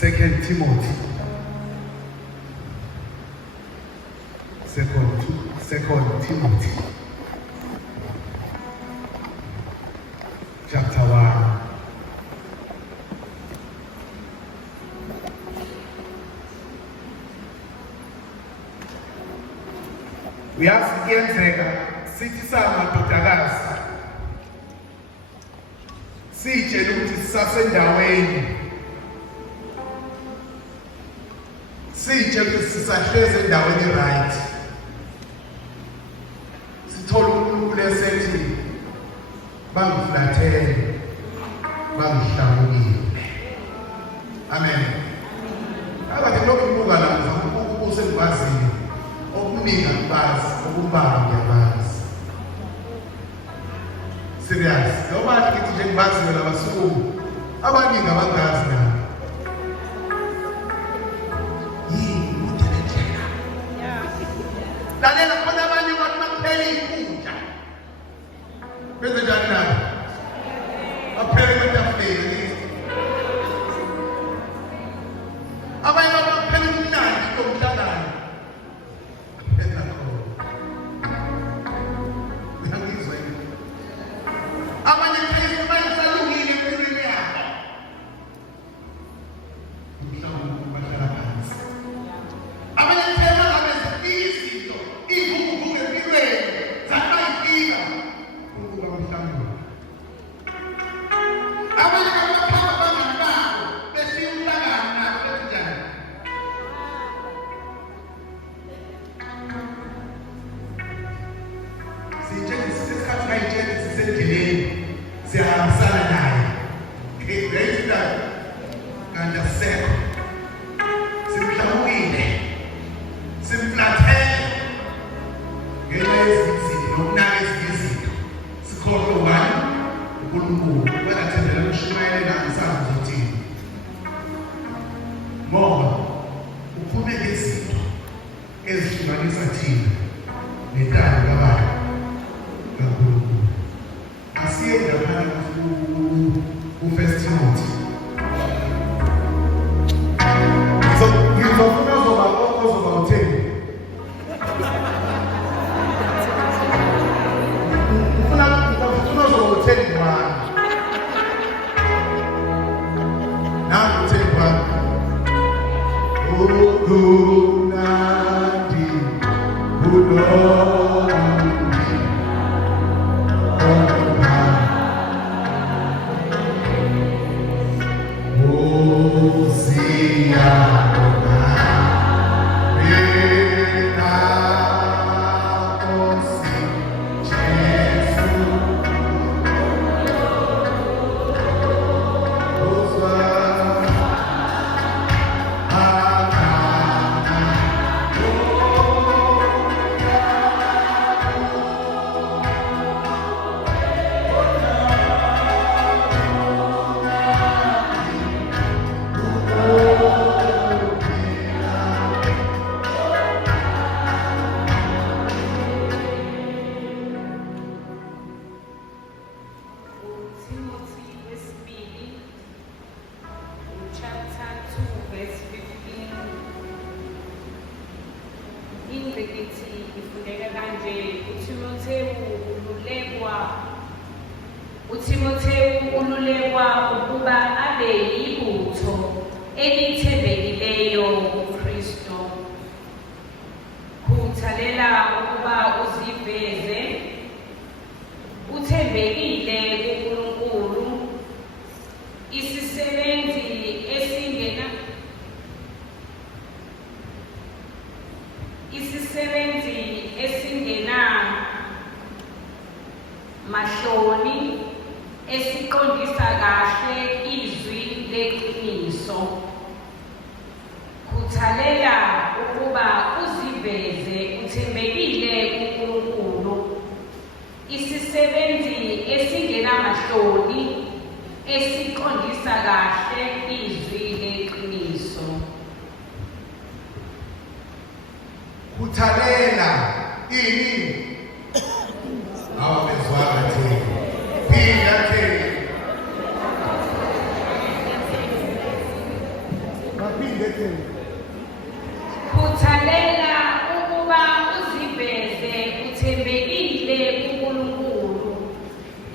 2 Timothy. Chapter 1. Uyasiyenzeka sithi sangadodakazi sitshele ukuthi sisasendaweni, sitshele ukuthi sisahleze endaweni right, sithole uNkulunkulu esethi bangiflathele bangihlabukile. Amen. Akade lokhu kubuka la ngizakubuse ngibazile okuningi akubazi, okubanga ngiyabazi. Serious. Noma ngithi nje ngibaziwe labasuku abaningi abangazi nabo. Lalela khona abanye abantu baphela inkundla. Benze njani na? Baphela kwetafuleni. Abanye baphela imnandi komhlangano. Abanye phela basalungile empilweni yabo. Mhlawumbe bahlala phansi. Abanye phela izinto ivuvuke empilweni zabayifika ukuba bamhlawumbe. Abanye baphela bangababo besiya umhlangano nabo benjani. Sisikhathi bayitshela sisendleleni siyahambisana naye. Uyayithanda kanti asisekho. Simhlawukile, simflathele ngenxa yezinto nokunaka ezinye izinto. Sikhohlwe ubani? uNkulunkulu. Banathembela ukushumayela nangisazi ukuthi ngoba uphume izinto ezihlukanisa thina nentando kaBaba kaNkulunkulu. Asiyenda phana ku1 Timothy. Ngizofuna uzoba utheni. Ngifuna uzoba utheni kwami. Nangu utheni kwami. Ukunandi uTimotheyu ululekwa ukuba abe yibutho elithembekileyo kuKristu. Khuthalela ukuba uziveze uthembekile kuNkulunkulu, isisebenzi esingena mahloni, esiqondisa kahle izwi leqiniso. Khuthalela ukuba uziveze uthembekile kuNkulunkulu, isisebenzi esingena mahloni, esiqondisa kahle izwi leqiniso. Khuthalela ini awabezwanga thina. Phinda thina. Maphinde tena. Khuthalela ukuba uziveze uthembekile kuNkulunkulu,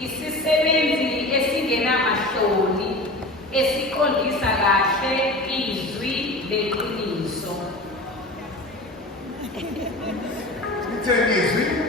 isisebenzi esingenamahloni, esiqondisa kahle izwi leqiniso. Sitheni izwi?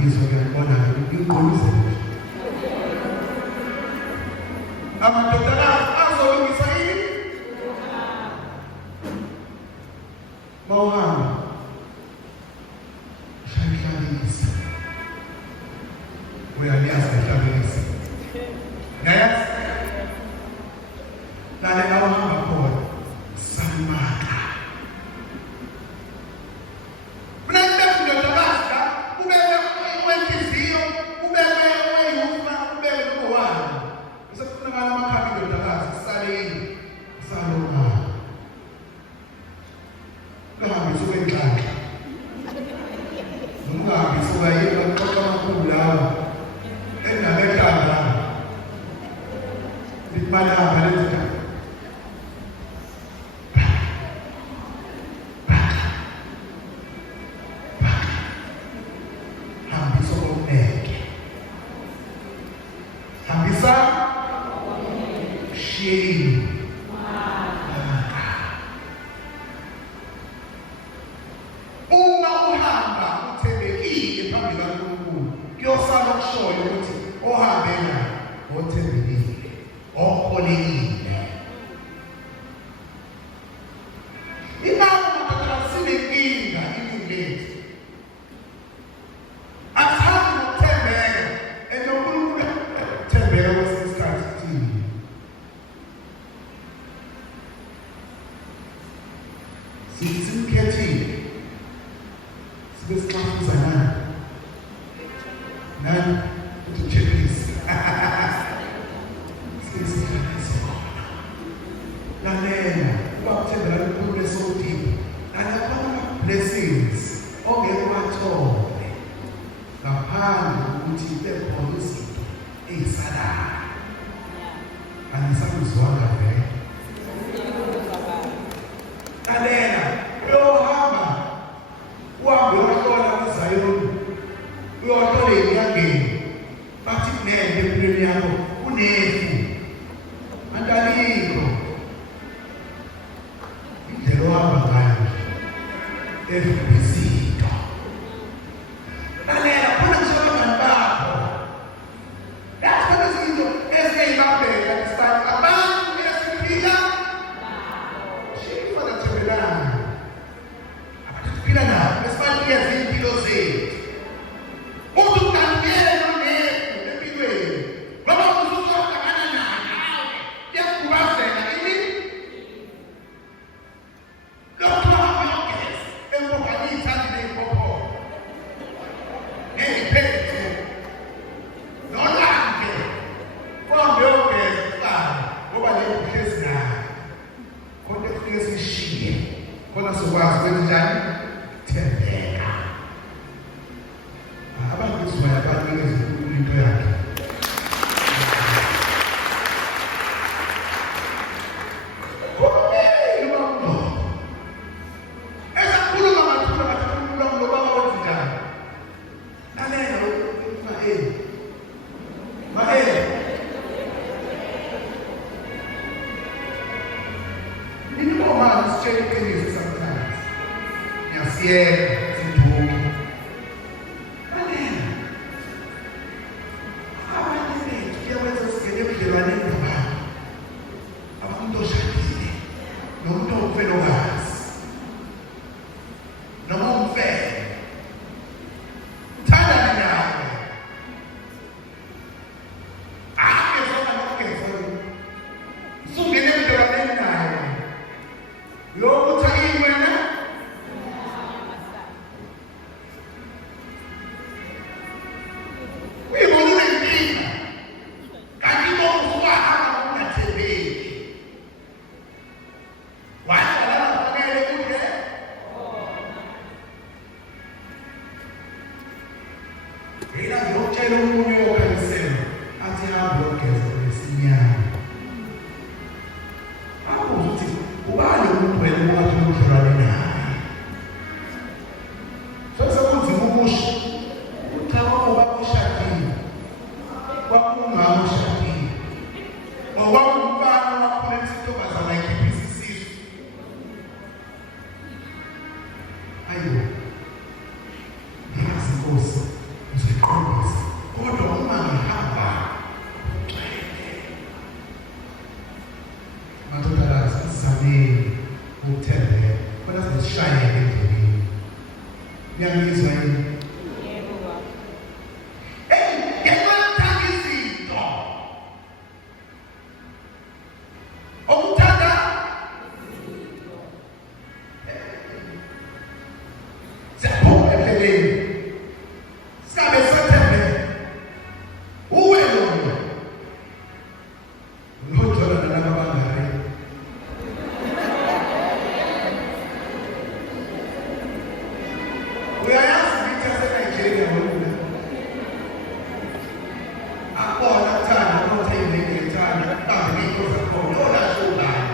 ngizwa ngiyabona ngikuqonise. Amadodakazi azolungisa yini? Mawuhamba. Shayihlalisa. Uyayazi ihlalisa. Yayazi? Lale awuhamba khona. Samaka. Ayo, nasi kosi, Ngiyangizwa yini? Yebo baba. Ngenxa izinto okuthanda siyaphola endleleni sabe sathembe uwe lona unojona nalaba bangari uyayazi ukuthi yaseNigeria wona akona kuthanda ukuthi ingethanda bambe into zakhona yona shobani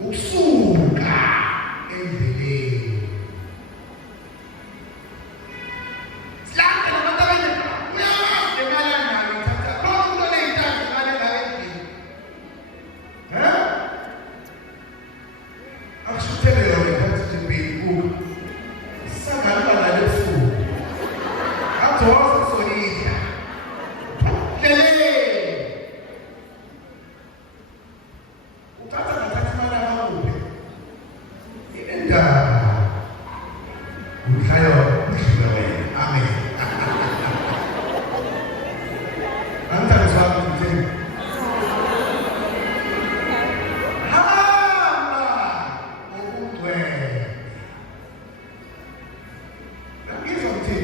ukusuka endleleni silapha nabantu abanye uyawazi emalana nayo thatha khona umuntu oney'ntambi imali engakendlini akushuthelela wena ukuthi bhekuka sisangaliba nale busuku azoza soyidla endleleni uthatha ngathatha imali akakuphi indaba umhlayo udlula wena amen angithandiswa ukuthi hamba ngokugcwele ngizwa ukuthi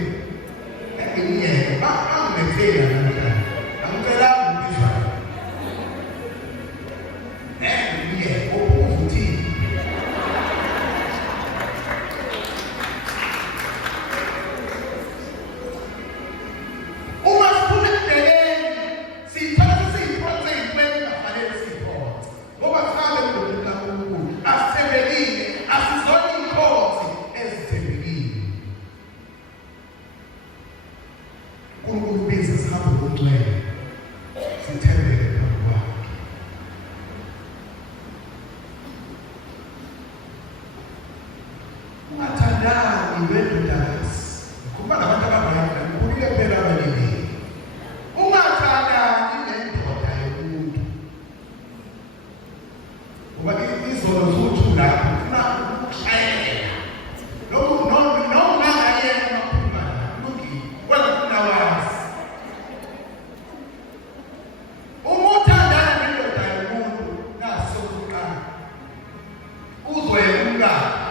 engiyeke bangilethela namhlanje angicelanga ukuzwa ukuthi uma sifuna ekudekeni siyithatha siyiphonse ey'ntweni engafanele siyiphonse ngoba sihambe emdodini kaNkulunkulu asithembekile asizona iy'nkosi ezithembekile uNkulunkulu ubiza sihambe ngokugcwele sithembeke phambi kwakhe ungathandani wendodakazi kuba nabantu abadala ngikhulile phela abaningi ungathandani nendoda yomuntu ngoba izolo zuthu lapho ufuna ukushayela nongayena umaphumana kulungile kodwa funa wazi uma uthandana nendoda yomuntu naso kuqala uzwele umkakhe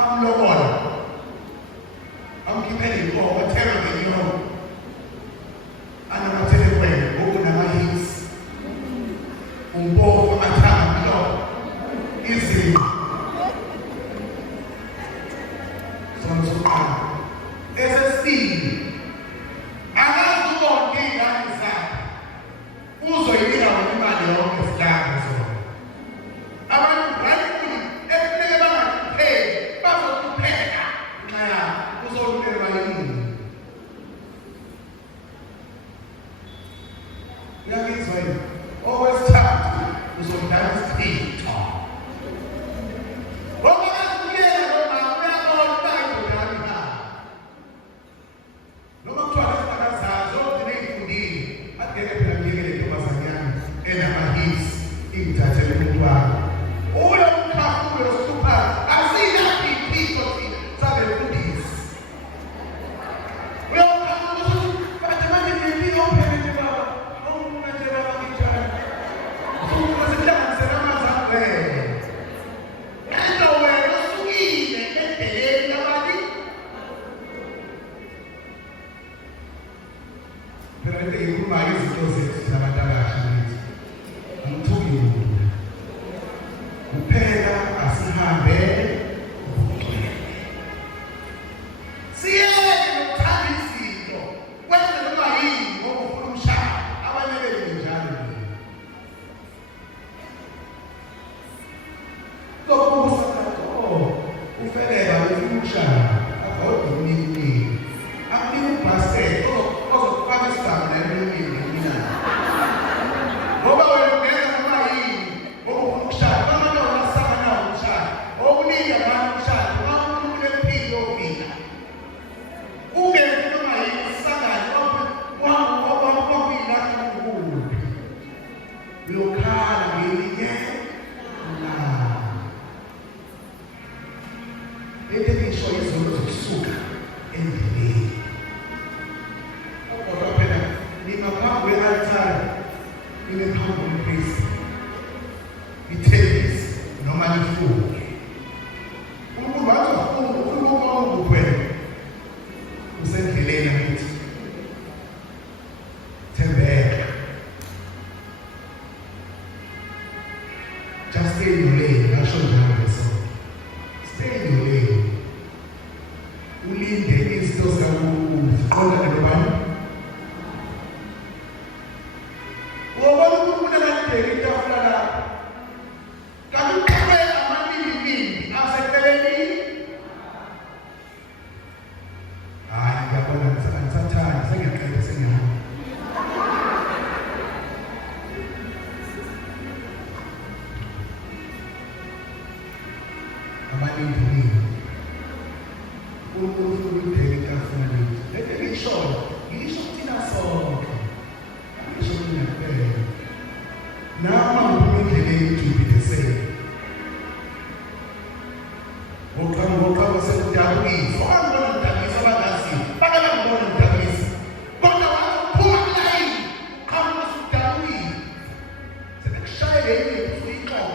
amlobola amkhiphele inkomo athela ngenyongo anamathele kwena okunama-hits umpofu amathanga mlomo izinto zona zokuqala esesibili akazi ubonke iy'ngane zakhe uzoyinika wena imali yonke zidlanga zona abantu bayifuni efuneke bangakupheli bazokupheka nxa uzolulelwa yini uyangizwa yini okwesithathu uzomdala isithitho okakakulela noma uyabona bayidodani na noma kuthiwa lesitakazazo ziney'fundile adeke phela ngiyekele ntombazane yami enama-hits ingithathele umuntu wami uyo umkhafule osuphayo asinaphi iphiko thina sabefundisi uyawukhafula ukuthi kade manje ngiyempilo ophelele baba awumuntu nje baba ngitshana usukuba sekuhlanganisela amanzi akuvele kanti wena usukile endleleni yabani phela into eyikhulumayo izinto zethu nabantu abasha bethu angithuki muntu kuphela asihambe ngokugcwele siyeke nokuthanda izinto kwenze noma yini ngoba ufuna umshado abanye benze njalo lokubusa kathi ufeleba ufuna umshado akodwa umningi akunika ubhasket ozokufaka isigaba nayo emningi Just stay in your lane. I'll show you how to solve. Stay in your lane. Ulinde izinto zakuqonda nebani. Ngoba umuntu unakadeli itafula lapha. Kanti uqhubeka amamini asekeleni. Hayi ngiyabona ngisathanda sengiyaqeda sengiyahamba. Amamini now I'm going to be the same. Welcome, say Davis. One more Davis, what I see. But I'm going to Davis. But I want to line. Come to Davis. The next side is free call.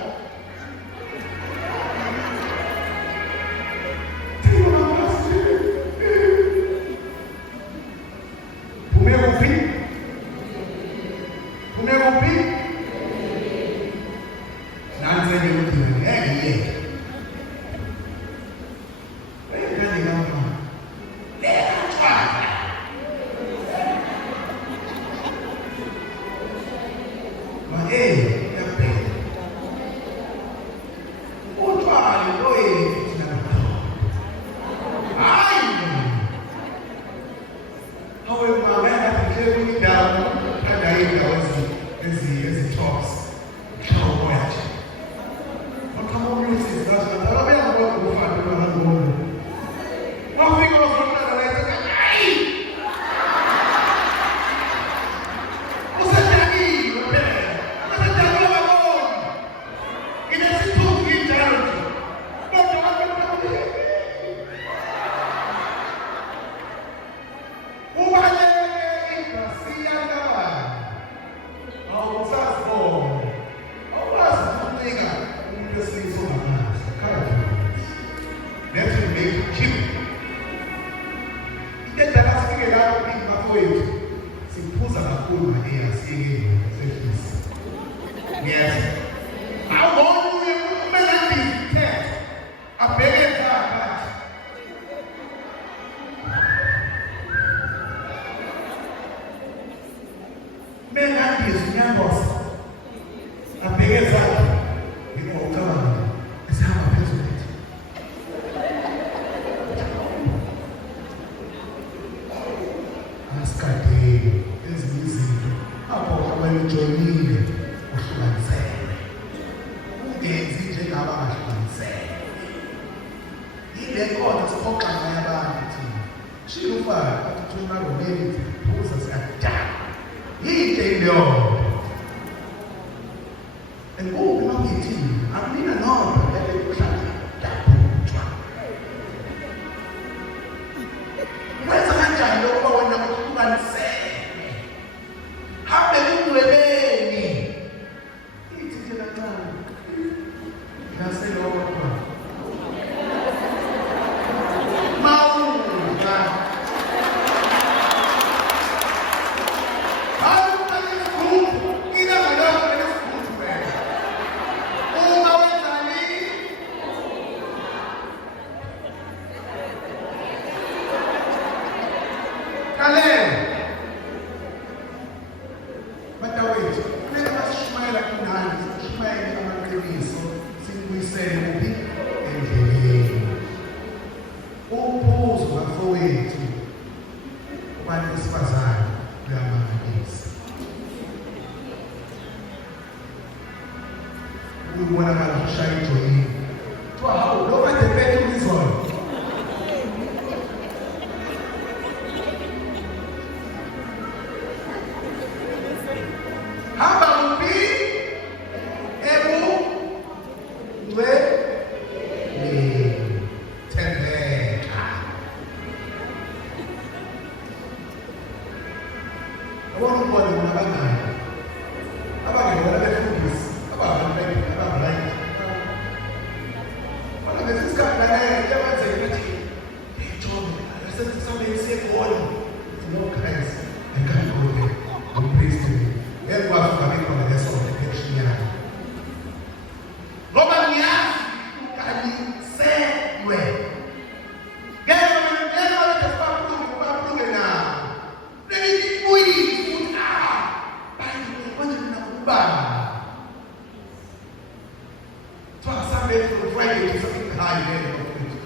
ngeke ukuthi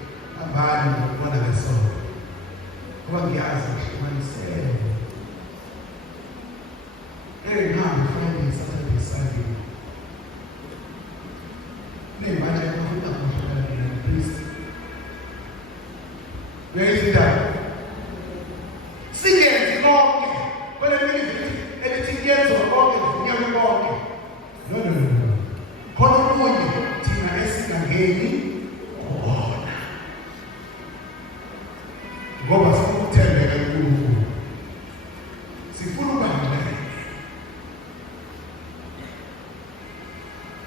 abani ngokubona lesonto. Ngoba ngiyazi ngihlukanisele. Ngihambe Friday, Saturday, Sunday. Manje ngifuna ukuhlala please. Uyayizindaba. Singenzi konke. Kodwa elithi kuyenziwa konke, kunyaka konke. No. Khona okunye thina esingangeni khona. Ngoba sikuthembeka kuNkulunkulu. Sifuna ukubambana.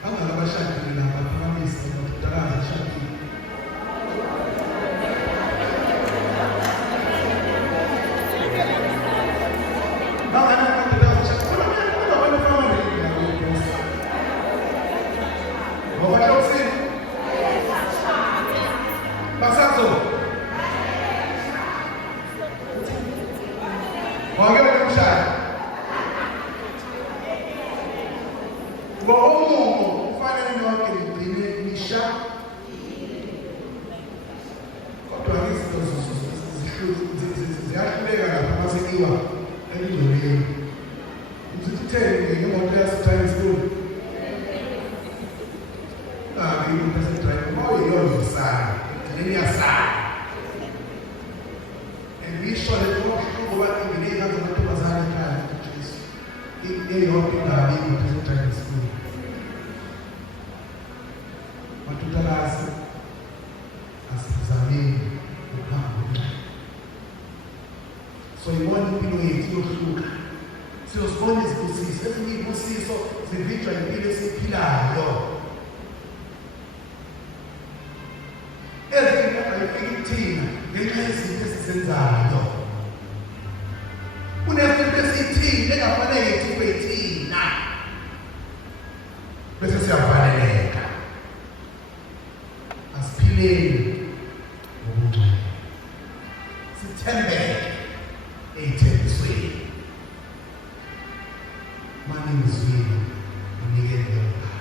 Abashadile nabaphakamise abathatha ishadile. So you want to be able to siyozibona izibusiso, ezinye izibusiso zivitshwa impilo esiphilayo. Ezinye ayifiki thina ngenxa yezinto esizenzayo. Kunezinto esithile engafanele kube thina. Bese siyavaleleka. Asiphileni ngokungcwele. Sithembeke ethembisweni. Mani ngizwile unikele lokudla.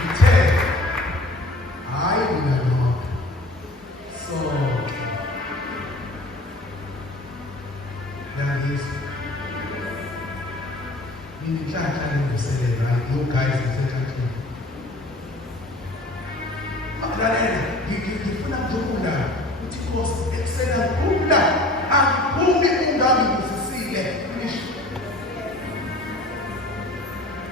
Ngithe hayi mina lokho. So yangizwa mina inhlanhla lengisebenza you guys ngisekhaya. Makalena ngifuna ukuzokunda ukuthi Nkosi eksena kunda aphumi ungabi kusisile ngisho.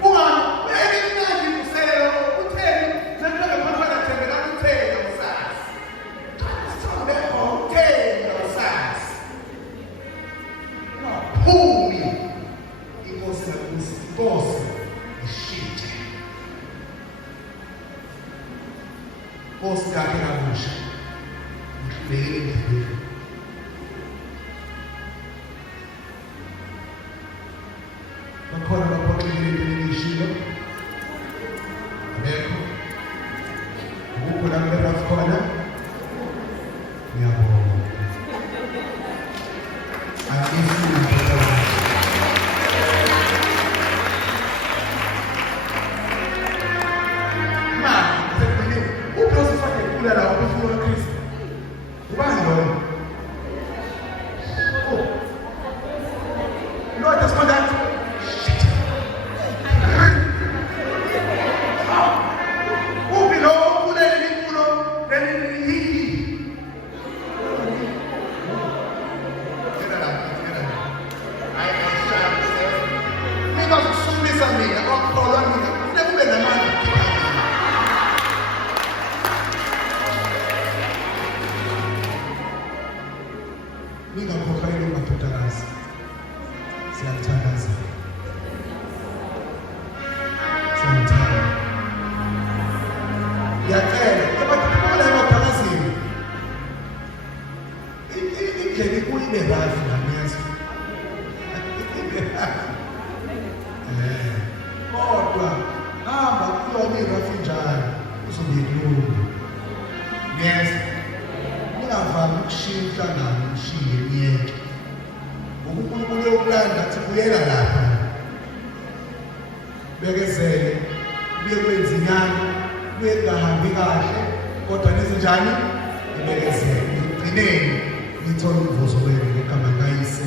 Uyayimnandi kusela utheni senhle ngapha thembeka kuthela usasi. Sonke uthela usasi. Phumi inkosi nakusi inkosi ishite. Nkosi yakhe kabusha. Bakhona abaphoqelekile belishilo. Abekho. Ukho la bebakhona. Ngiyabonga. bekezele, kuye kwenza inyani, kuye kungahambi kahle, kodwa nizenjani? Nibekezele. Ekugcineni nithola umvuzo wenu ngegama likaYise.